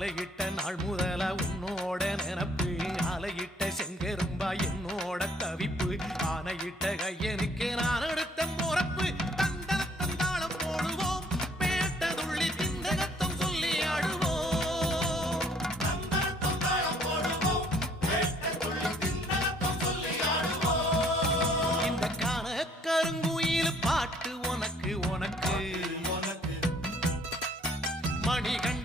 மாலையிட்ட நாள் முதல உன்னோட நினப்பு ஆலையிட்ட செங்கரும்பா என்னோட தவிப்பு ஆனையிட்ட கையனுக்கு நான் எடுத்த முறப்பு தந்தாளம் போடுவோம் பேட்டதுள்ளி திண்டகத்தம் சொல்லி ஆடுவோம் இந்த காண கருங்குயில் பாட்டு உனக்கு உனக்கு மணிகண்ட